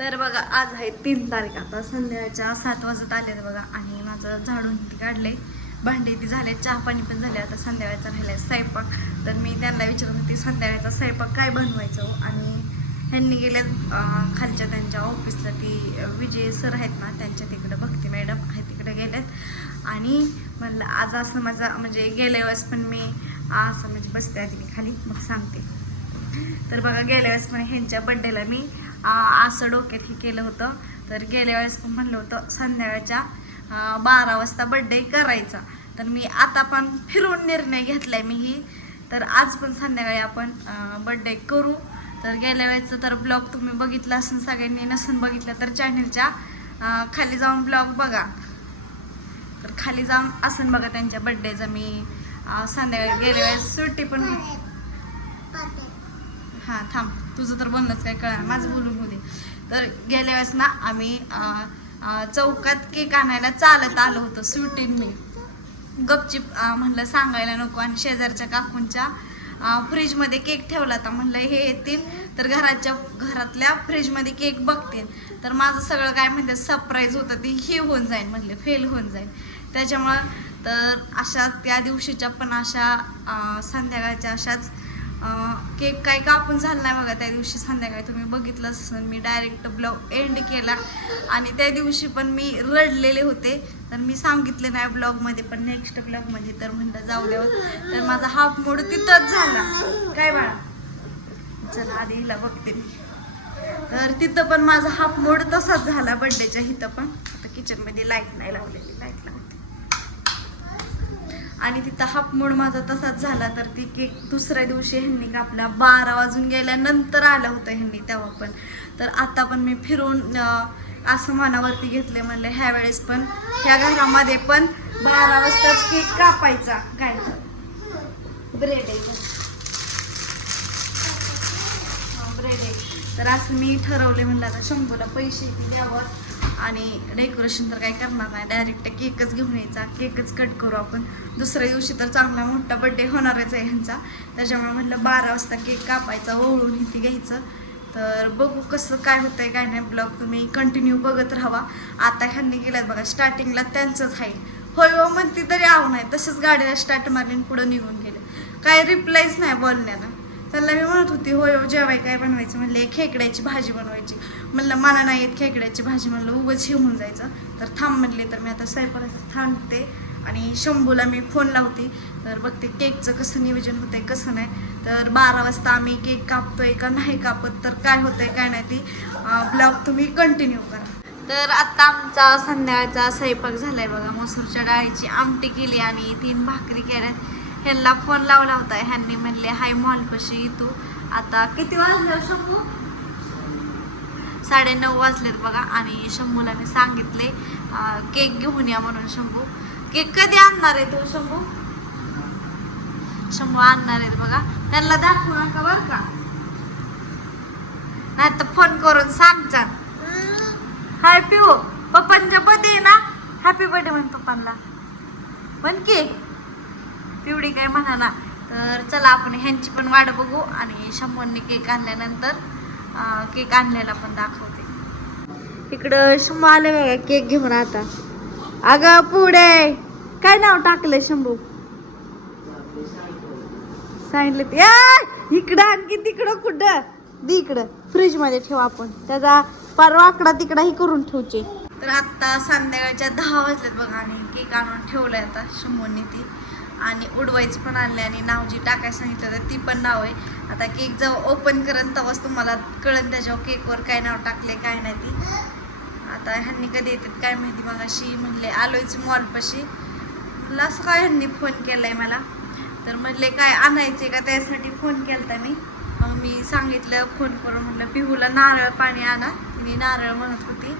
तर बघा आज आहे तीन तारीख. आता संध्याकाळच्या सात वाजत आले बघा आणि माझं झाडून ती काढले. भांडे ती झाले चहा पाणी पण झाले. आता संध्याकाळचा राहिलाय स्वयंपाक. तर मी त्यांना विचारत होती संध्याकाळचा स्वयंपाक काय बनवायचं हो? आणि ह्यांनी गेल्या खालच्या त्यांच्या ऑफिसला ती विजय सर आहेत ना त्यांच्या तिकडं भक्ती मॅडम आहे तिकडे गेल्यात आणि म्हणलं आज असं माझा म्हणजे गेल्या वेळेस पण मी असं म्हणजे बसते आधी मी खाली मग सांगते. तर बघा गेल्या वेळेस पण ह्यांच्या बड्डेला मी असं डोक्यात हे केलं होतं. तर गेल्या वेळेस पण म्हणलं होतं संध्याकाळच्या बारा वाजता बड्डे करायचा. तर मी आता पण फिरून निर्णय घेतलाय मी ही तर आज पण संध्याकाळी आपण बड्डे करू. तर गेल्या वेळेचं तर ब्लॉग तुम्ही बघितला असेल सगळ्यांनी नसून बघितलं तर चॅनलच्या खाली जाऊन ब्लॉग बघा. तर खाली जाऊन असेल बघा त्यांच्या बड्डेचा मी संध्याकाळी गेल्या वेळेस सुट्टी पण हां थांब. तुझं तर बोलणंच काय कळणार माझं बोलून होते तर गेल्या वेळेस ना आम्ही चौकात केक आणायला चालत आलो होतो स्वीटीन मी. गपचिप म्हणलं सांगायला नको आणि शेजारच्या काकूंच्या फ्रीजमध्ये केक ठेवला होता. म्हणलं हे येतील तर घराच्या घरातल्या फ्रीजमध्ये केक बघतील. तर माझं सगळं काय म्हणते सरप्राईज होतं ते हे होऊन जाईल म्हणले फेल होऊन जाईल. त्याच्यामुळं तर अशा त्या दिवशीच्या पण अशा संध्याकाळच्या अशाच केक काही कापून झाला नाही बघा त्या दिवशी संध्याकाळी तुम्ही बघितलं असेल मी डायरेक्ट ब्लॉग एंड केला. आणि त्या दिवशी पण मी रडलेले होते. तर मी सांगितले नाही ब्लॉगमध्ये पण नेक्स्ट ब्लॉगमध्ये तर म्हणलं जाऊ द्यावं तर माझा हाफ मोड तिथंच झाला. काय बाळा? चला आधी हिला बघते मी. तर तिथं पण माझा हाफ मोड तसाच झाला बड्डेच्या इथं पण. आता किचनमध्ये लाइट नाही लावलेली लाइट लावली आणि तिथं हाफ मूड माझा तसाच झाला तर ती केक दुसऱ्या दिवशी ह्यांनी कापला बारा वाजून गेल्यानंतर आलं होतं ह्यांनी तेव्हा पण. तर आता पण मी फिरून असं मनावरती घेतले म्हणलं ह्या वेळेस पण ह्या घरामध्ये पण बारा वाजताच केक कापायचा काय? ब्रेड आहे ब्रेड आहे. तर असं मी ठरवले म्हणलं आता शंभूला पैसे द्यावं. आणि डेकोरेशन तर काय करणार नाही. डायरेक्ट केकच घेऊन यायचा. केकच कट करू आपण. दुसऱ्या दिवशी तर चांगला मोठा बड्डे होणारच आहे ह्यांचा. त्याच्यामुळे म्हटलं बारा वाजता केक कापायचा ओळून इथे घ्यायचं. तर बघू कसं काय होतंय काय नाही. ब्लॉग तुम्ही कंटिन्यू बघत राहावा. आता ह्यांनी गेल्यात बघा स्टार्टिंगला त्यांचंच आहे होय हो म्हणते तरी आव नाही. तसंच गाडीला स्टार्ट मारली आणि पुढं निघून गेले. काय रिप्लायच नाही बोलण्याला. त्याला मी म्हणत होती होय हो जेवाय काय बनवायचं? म्हणले खेकड्याची भाजी बनवायची. म्हणलं मला नाही येत खेकड्याची भाजी. म्हणलं उगंच शिवून होऊन जायचं. तर थांब म्हणले तर मी आता स्वयंपाकाचं थांबते आणि शंभूला मी फोन लावते. तर बघते केकचं कसं नियोजन होतंय कसं नाही. तर बारा वाजता आम्ही केक कापतोय का नाही कापत तर काय होतंय काय नाही ती ब्लॉग तुम्ही कंटिन्यू करा. तर आता आमचा संध्याकाळचा स्वयंपाक झालाय बघा. मसूरच्या डाळीची आमटी केली आणि तीन भाकरी केल्या. ह्यांना फोन लावला होता. ह्यांनी म्हणले हाय मॉलपाशी तू आता किती वाजले हो शंभू? साडे नऊ वाजलेत बघा आणि शंभूला मी सांगितले केक घेऊन या म्हणून शंभू. केक कधी आणणार आहे तू शंभू? शंभू आणणार आहेत बघा. त्यांना दाखवू नका बरं का. नाही तर फोन करून सांगचा हाय हो. पिऊ पप्पांचा बर्थडे ना? हॅपी बर्थडे म्हण पप्पांना. म्हण की. पिवडी काय म्हणा ना तर चला आपण ह्यांची पण वाट बघू आणि शंभूंनी केक आणल्यानंतर केक आणलेला पण दाखवते. इकडं शंभू आले बघा केक घेऊन आता. अगं पुढे. काय नाव टाकलंय शंभू? सांगितलं ते. इकडं आणखी तिकडं कुठं? दी इकडं. फ्रीजमध्ये ठेव आपण. त्याचा परवा आकडा तिकडाही करून ठेवचे. तर आता संध्याकाळच्या दहा वाजल्यात बघा आणि केक आणून ठेवलाय आता शंभूंनी ती. आणि उडवायचं पण आणले आणि नाव जी टाकायला सांगितलं तर ती पण नाव आहे. आता केक जेव्हा ओपन करन तेव्हाच तुम्हाला कळन त्याच्यावर केकवर काय नाव टाकले काय नाही ती. आता ह्यांनी कधी येतात काय माहिती मग अशी म्हणले आलोयच मॉलपाशी म्हणलं असं काय ह्यांनी फोन केलाय मला? तर म्हणले काय आणायचे का त्यासाठी फोन केलता मी? मग मी सांगितलं फोन करून म्हटलं पिहूला नारळ पाणी आणा. तिने नारळ म्हणत होती.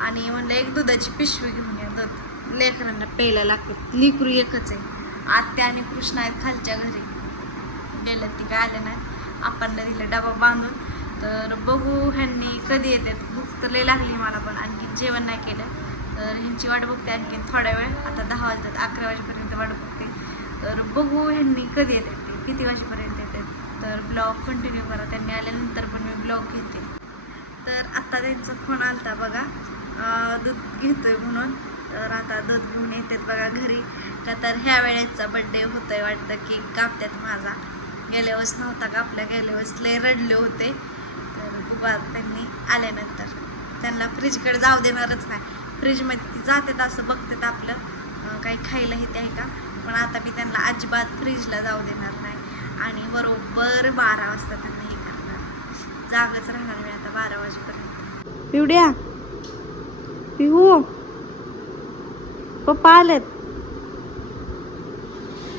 आणि म्हणलं एक दुधाची पिशवी घेऊन या दूध. लेकरांना प्यायला लागतं. लिकरू एकच आहे. आत्या आणि कृष्ण आहेत खालच्या घरी. गेलं ती काय आलं नाही आपण दिला डबा बांधून. तर बघू ह्यांनी कधी येतात. भूक तर लई लागली मला पण. आणखी जेवण नाही केलं. तर ह्यांची वाट बघते आणखी थोड्या वेळ. आता दहा वाजतात. अकरा वाजेपर्यंत वाट बघते. तर बघू ह्यांनी कधी येतात ते. किती वाजेपर्यंत येतात. तर ब्लॉग कंटिन्यू करा. त्यांनी आल्यानंतर पण मी ब्लॉग घेते. तर आत्ता त्यांचा फोन आलता बघा. दूध दूध घेतोय म्हणून. तर आता दूध घेऊन येतात बघा घरी. का तर ह्या वेळेचा बड्डे होतोय वाटतं. केक कापतात माझा. गेल्या वेळेस नव्हता कापला गेल्या वेळेस लय रडले होते. तर उभा त्यांनी आल्यानंतर त्यांना फ्रीजकडे जाऊ देणारच नाही. फ्रीजमध्ये ती जातात असं बघतात आपलं. काही खायला हे ते आहे का? पण आता मी त्यांना अजिबात फ्रीजला जाऊ देणार नाही. आणि बरोबर बारा वाजता त्यांना हे करणार. जागच राहणार मी आता बारा वाजेपर्यंत. पिवड्या पिहू पप्पा आलेत.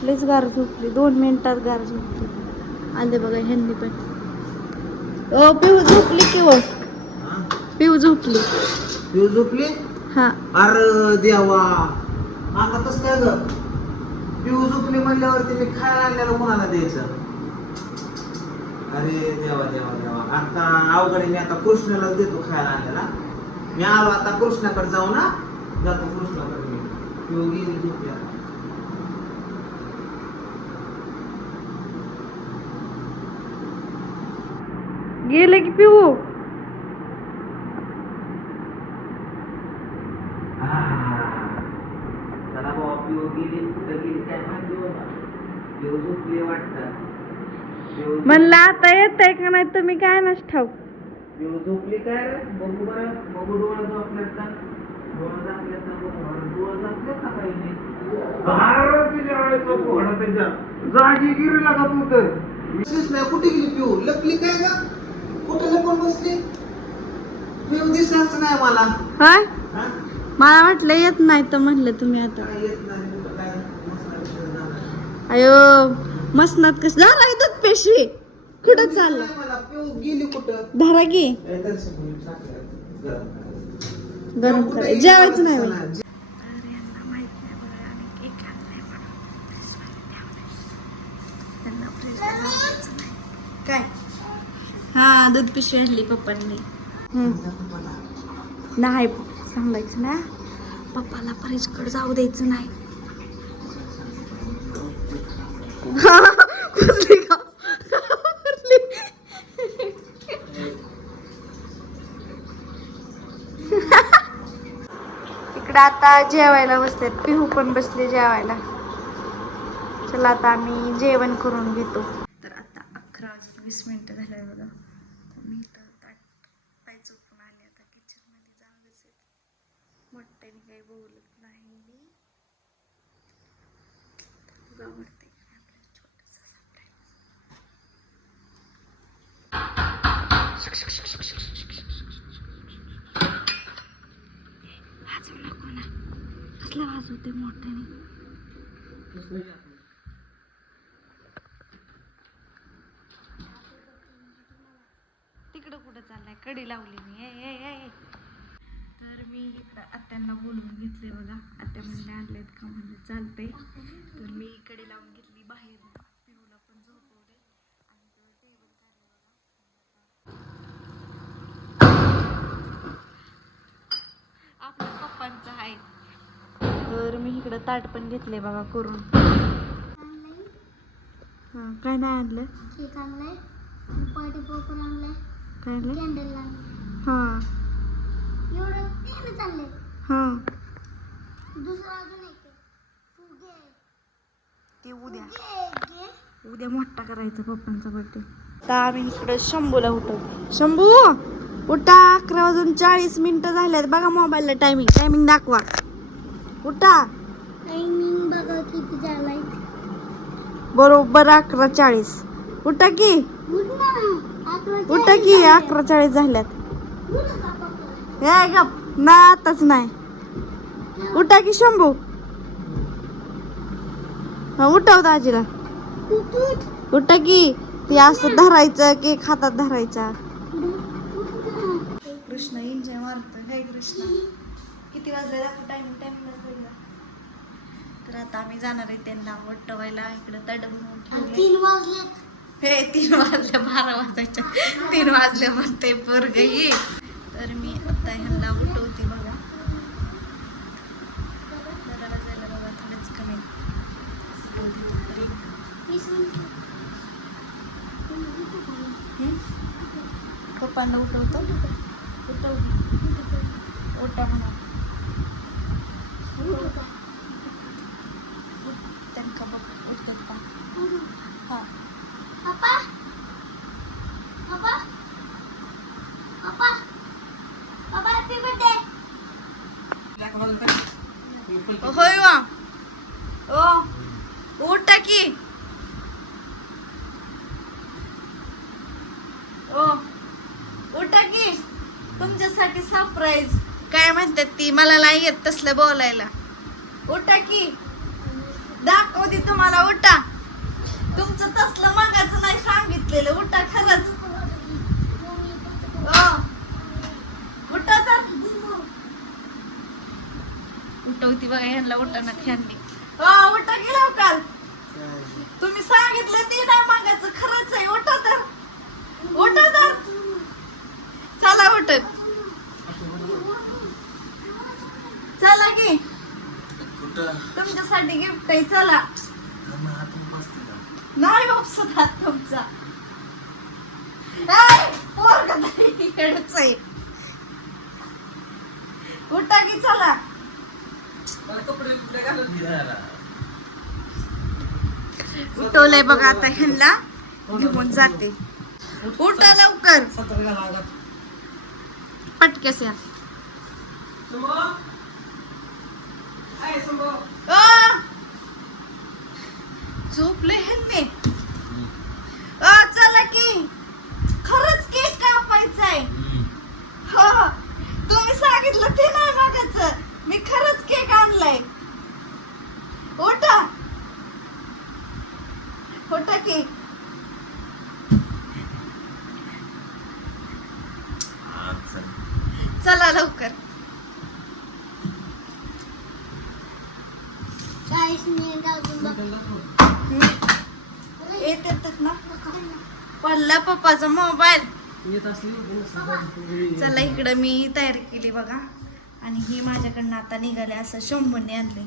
लईच गार झोपली. दोन मिनिटात गार झोपली. आले बघा ह्यांनी पण. ओ पिहू झोपली की हो? पिहू झोपली. तू झोपली? हा. अरे देवा. आता कसं काय ग. पिऊ झोपली म्हणल्यावरती मी खायला आणलेलं कोणाला द्यायचं? अरे देवा देवा देवा. आता अवघड मी आता कृष्णालाच देतो खायला आणलेला. मी आलो आता कृष्णाकडे जाऊ ना जातो कृष्णाकडे मी. पिऊ गेली झोपली आता. गेले की पिऊ? पिऊ म्हणलं आता येत आहे का नाही तुम्ही काय नस ठाऊ झोपली काय रे? बघू बरं बघू डोळे झोपलेत का? डोळे झाकलेत का? बघू डोळे झाकलेत का काही नाही? जागी गिरीला का तू तर. बसलीच नाही कुठे गेली पिऊ? लपली काय का कुठे लपून बसली? पिऊ दिसलाच नाही मला. होय? मला वाटलं येत नाही तर म्हणलं तुम्ही आता. अयो मसनात कस झाला दूध पेशवी. कुठं चाललं? गेली कुठं? धारा टाकलं, गरम करायचं. जेवायचं नाही मला मला. दिसेना. काय हा दूध पिशवी आणली पप्पांनी? नाही सांगायचं ना. पप्पाला फ्रीजकडे जाऊ द्यायचं नाही? इकडं आता जेवायला बसते पिहू पण बसले जेवायला. चला आता आम्ही जेवण करून घेतो तर आता अकरा वाजून वीस मिनिटं झाल्या बघा तर मी तर ताट पाय चोपून आले आता किचनमध्ये जाऊन बसेल मोठ्याने काही बोलत नाही मी तुला आवडते आपलं छोटंसं surprise. वाजवू नको ना कसला वाजवते मोठ्याने तिकडं कुठं चाललाय कडी लावली मी ए, ए, मी इकडं आत्यांना बोलवून घेतले बघा. आत्या म्हणले आणलेत का म्हणले चालतंय. तर मी कडी लावून घेतली बाहेर. पिऊला पण झोपवले आणि इकडं टेबल बघा. आपल्या पप्पांचं आहे तर मी इकडं ताट पण घेतले बघा करून. हां काय नाही आणलं? आणलाय. आणलाय. काय आणलं? हां. एवढं तीनच आणले हां. दुसरं अजून एक आहे. तू उद्या. घे उद्या मोठा करायचा पप्पांचा बर्थडे आता आम्ही इकडं शंभूला उठव शंभू उठा. अकरा वाजून चाळीस मिनिटं झाल्यात. बघा मोबाईलला टायमिंग टायमिंग दाखवा. उठा. टायमिंग बघा किती झालाय. बरोबर अकरा चाळीस. उठा की. उठ ना. अकरा उठा की. अकरा चाळीस झाल्यात. उठ ना. हे गप ना आताच नाही. उठा की शंभू. हा उठव दाजीला. उठ, की ते असं धरायचं की खातात धरायचा. कृष्ण एन्जॉय मारतोय. हाय कृष्ण. किती वाजले दाखव टाइम टाइम तर आता आम्ही जाणार आहे त्यांना वट्टवायला इकडे तड बनवून आणि ठेवलंय. तीन वाजलेत हे तीन वाजले बारा वाजायच्या तीन वाजले म्हणते पोरग ही. तर मी आता ह्यांना उठवते बघा. जरा जायला बघा थोडेच कमी. पप्पांना उठवतो. उठव ओटा म्हणा. त्यांना बघ उठतात का? हा पप्पा पप्पा पप्पा पप्पा हॅपी बर्थडे होय वा ओ उठा की ओ उठा की तुमच्यासाठी सरप्राईज काय ती मला नाही येत तसलं बोलायला. उठा की. दाखवते तुम्हाला उठा. तुमचं तसलं मगाचं नाही सांगितलेलं उठा खरंच. उठा तर. उठवती बघा ह्यांना उठाना ह्यांनी. हो उठा की लवकर. तुम्ही सांगितलं ते नाही मागायचं खरंच आहे उठा तर उठा तर चला उठ चला की तुमच्यासाठी गिफ्ट आहे चला नाही बापसत हात तुमचा ऐ, पोरगं तरी येडच आहे उठा की चला. उठवलंय बघा आता ह्यांना. घेऊन जाते. उठा लवकर. पटकेस या! झोपले ह्यांनी. चला की. कापायचा आहे हो. तुम्ही सांगितलं ते नाही मागायचं. मी खरंच केक आणलाय. उठा. उठा की. चला लवकर. चाळीस मिनिट अजून येत येतात ना. पडला पप्पाचा मोबाईल. चला इकडं मी तयारी केली बघा. आणि ही माझ्याकडनं आता निघाले असं शंभरने आणले.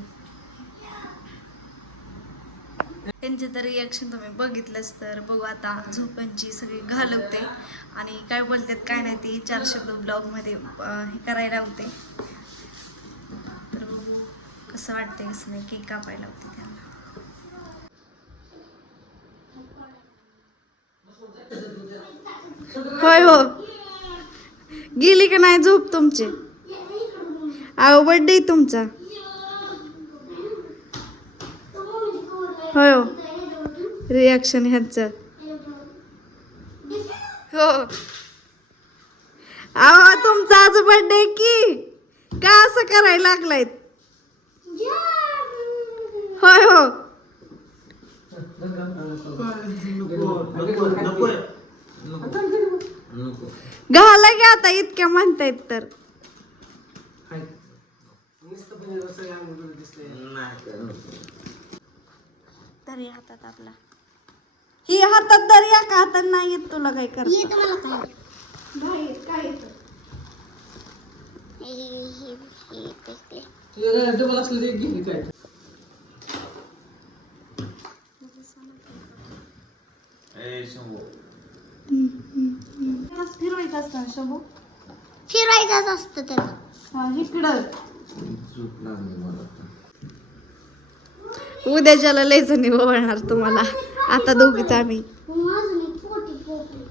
त्यांचे तर रिॲक्शन तुम्ही बघितलंच तर बघू आता झोपांची सगळी घालवते. आणि काय बोलतात काय नाही ते चार शब्द ब्लॉगमध्ये हे करायला होते. तर बघू कसं वाटतंय कसं नाही केक कापायला होते त्यांना. होय हो. गेली का नाही झोप तुमची? अहो बर्थडे तुमचा. होय हो. रिॲक्शन ह्यांचं. हो. अहो तुमचा आज बर्थडे की? का असं करायला लागलाय? होय हो. घाला की आता इतक्या म्हणतायत तर. तरी हातात आपला. ही हातात दर्या का हातात? नाही येत तुला काय कर काय? काय येत? हे ते फिरवायचं असतं ना शंभू? फिरायचंच असतं त्याला. हा इकडं जणी वळणार तुम्हाला. आता दोघीच आम्ही. माझं मी पोटी पोटी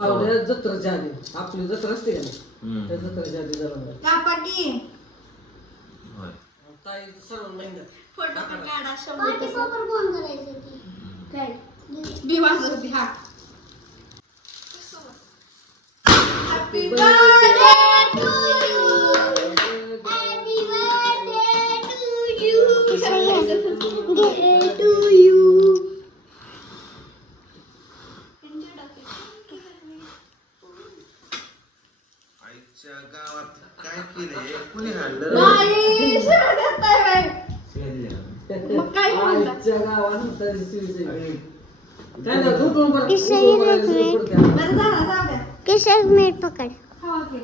आपल्या जत्राच्या आधी आपली जत्रा असते का नाही? त्या जत्राच्या आधी जरा कापा की ताई सर्व महिन्यात फोटो काढा करायचं ते. काय? हा happy birthday to you. Happy birthday to you. Birthday to you. आईच्या गावात काय केलंय कुणी हाणलं नाही शिव्या देताय बाई. मग काय म्हणता? आईच्या गावात तरी शिवसे. काय ना तू कोण बरं? किस्सा तू कोण येत बरं? नाही. सुरू पडते. बरं झालं जाऊ द्या पकड. की.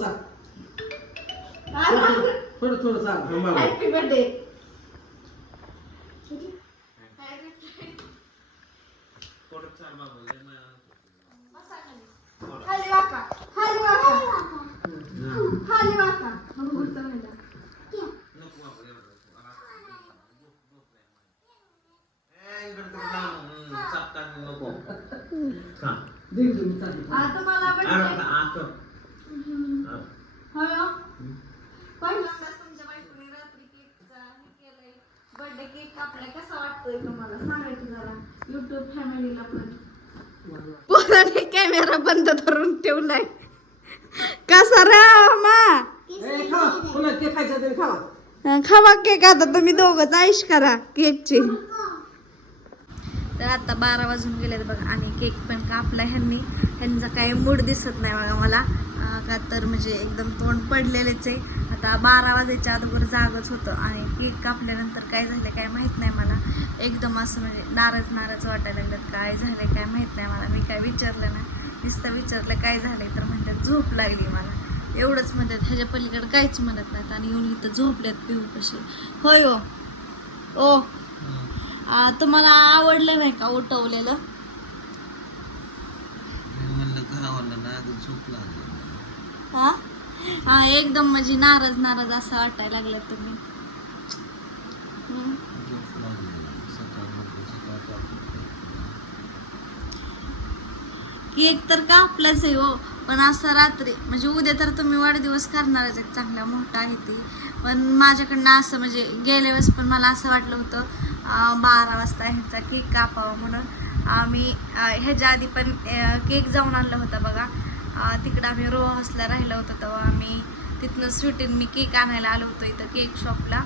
चाल आला. थोडं थोडं चाल हॅपी बर्थडे थोडं चाल बाबा, लय मा- खाली वाका खाली वाका खाली वाका मग पुढचं महिला नको बाबा, एवढं. ए, इकडं तिकडं लावू. हम्म, चपकाने नको. खा. देईल तुम्ही चालेल आता मला आत. हा. होय. पहिल्यांदाच तुमच्या बायकोने रात्री केकचा केलंय. बर्थडे केक कापलाय. कसा वाटतोय तुम्हाला सांगा की जरा. युट्यूब फॅमिलीला पण. पोराने कॅमेरा बंद करून ठेवलाय. कसा रामा? ए, खावा पुन्हा ते खायचं ते खावा. खावा केक आता. तुम्ही दोघंच आयुष करा केकची. तर आता बारा वाजून गेलेत बघा. आणि केक पण कापला ह्यांनी. ह्यांचा काही मूड दिसत नाही बघा मला. का तर म्हणजे एकदम तोंड पडलेलेच आहे. आता बारा वाजायच्या अगोदर जागच होतं आणि केक कापल्यानंतर काय झालं काय माहीत नाही मला. एकदम असं म्हणजे नाराज नाराज वाटायला लागलं काय झालं काय माहीत नाही मला. मी काय विचारलं ना नुसतं विचारलं काय झालं तर म्हणतात झोप लागली मला. एवढंच म्हणतात. ह्याच्या पलीकडे काहीच म्हणत नाहीत आणि येऊन इथं झोपल्यात पिऊ कशी होय हो. ओ. आ, तुम्हाला आवडलं नाही का उठवलेलं? का हा? हा एकदम म्हणजे नाराज नाराज असं वाटायला लागलं तुम्ही. केक तर कापलाच आहे हो पण असं रात्री म्हणजे उद्या तर तुम्ही वाढदिवस करणारच एक चांगला मोठा आहे ते. पण माझ्याकडनं असं म्हणजे गेल्या वेळेस पण मला असं वाटलं होतं बारा वाजता ह्याचा केक कापावा म्हणून. आम्ही ह्याच्या आधी पण केक जाऊन आणला होता बघा. तिकडं आम्ही रो हाऊसला राहिलो होतो तेव्हा आम्ही तिथनं स्वीटीन मी केक आणायला आलो होतो इथं केक शॉपला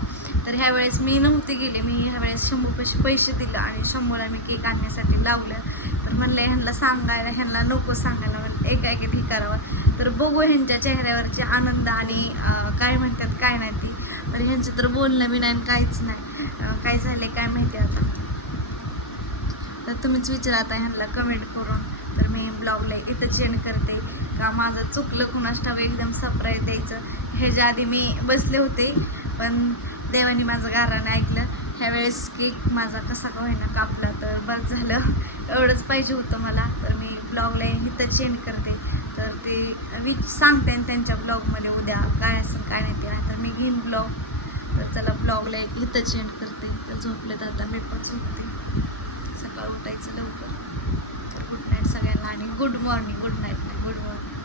तर ह्यावेळेस मी नव्हते गेले मी ह्यावेळेस शंभूपाशी पैसे दिलं आणि शंभूला मी केक आणण्यासाठी लावलं. तर म्हणलं ह्यांना सांगायला ह्यांना नको सांगायला म्हणलं एका एका हे करावं. तर बघू ह्यांच्या चेहऱ्यावरचे आनंद आणि काय म्हणतात काय नाही ते. तर ह्यांचं तर बोलणं बी नाही आणि काहीच नाही. काय झाले काय माहिती आता. तर तुम्हीच विचारा आता ह्यांना कमेंट करून. तर मी ब्लॉगला इथं चेंज करते. का माझं चुकलं कुणाष्टावं एकदम सरप्राईज द्यायचं. ह्याच्या आधी मी बसले होते पण देवाने माझं गाराने ऐकलं. ह्यावेळेस केक माझा कसा का होईना कापला तर बस झालं. एवढंच पाहिजे होतं मला. तर मी ब्लॉगला इथं चेंज करते. तर ते विच सांगते आणि त्यांच्या ब्लॉगमध्ये उद्या काय असेल काय नाही ते. नाही तर मी घेईन ब्लॉग. तर चला ब्लॉगला इथं चेंज करते. झोपलेत आता मी पण झोपते. सकाळ उठायचं लवकर. तर गुड नाईट सगळ्यांना आणि गुड मॉर्निंग गुड नाईट नाही गुड मॉर्निंग